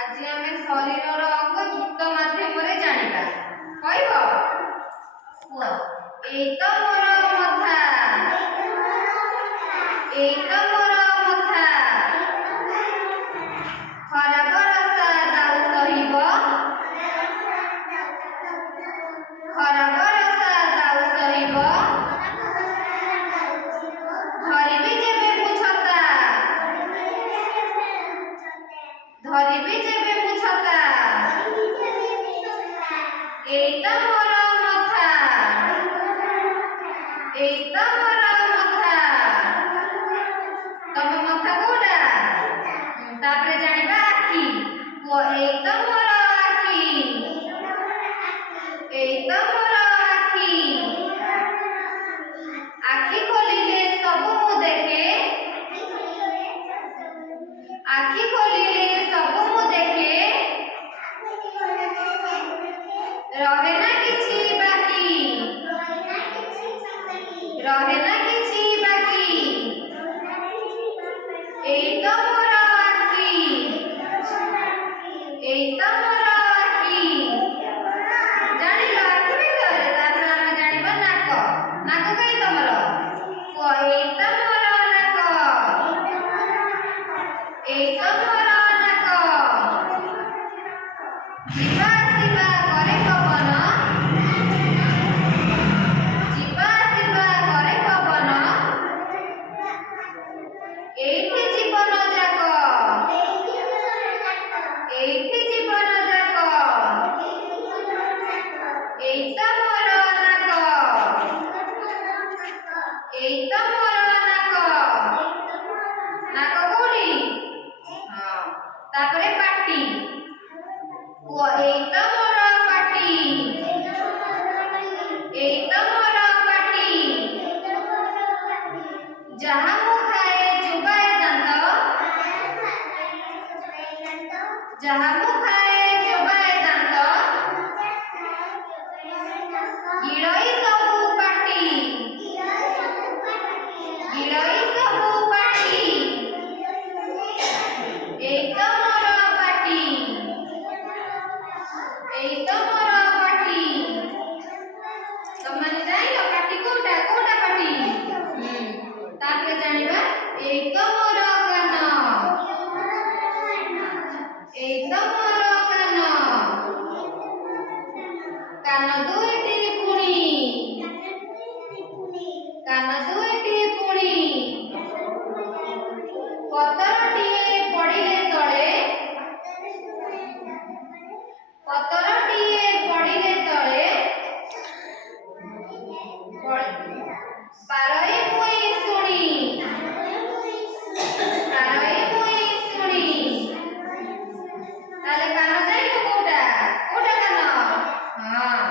आज आम शरीर अंग गीत माध्यम जानिबा कहब एक मोर मथा एक मोर मथा खराब रसा दाउ सहिब खराब रसा दाउ सहिब धरिबी जेबे मुछता धरिबी जेबे मुछता एता मोर मथा एता मोर मथा तम मथा कोडा तापरे जानिबा आखी एता मोर आखी एता मोर आखी आखी खोलिले सब मु देखे आखी खोलिले सब मु देखे रहे ना किछि बाकी रहे ना किछि बाकी एता मोर आखी एता मोर आखी जानिल आखि विषय तापर हम जानिबा नाक नाक कई तमर एता मोर नाक एता मोर नाक जीवा शिवा करे पवन जीवा शिवा करे पवन एठी जीवन जाक एठी जीवन जाक एता मोर नाक एता मोर नाक नाक कोडी हां तापरे पाटी एता मोर पाटी एता मोर पाटी जहाँ मु खाए चुबाए दांत जहाँ मु खाए चुबाए दांत गिळई सबु पाटी गिळई सबु पाटी एता मोर पाटी एता मोर पाटी तमने जाइलो पाटी कोडा कोडा पाटी तापरे जानिबा एक मोर कान एक मोर कान कान दुईटी पुणी कान दुईटी पुणी पतरटिए पड़िले तळे पतरटिए पड़िले तळे पारई मुई सुनी पारई मुई सुनी ताले कान जाइलो कोडा कोडा कान हां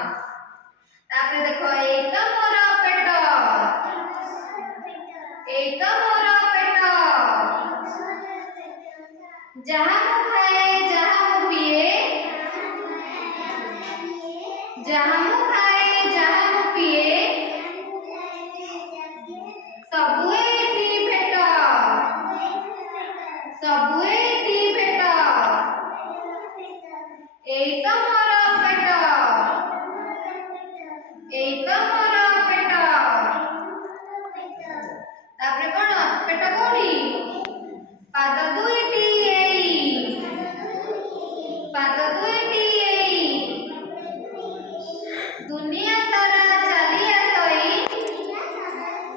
तापरे देखो एक मोर पेट एक मोर पेट जहाँ मु खाए जहाँ मु पिए जहाँ मु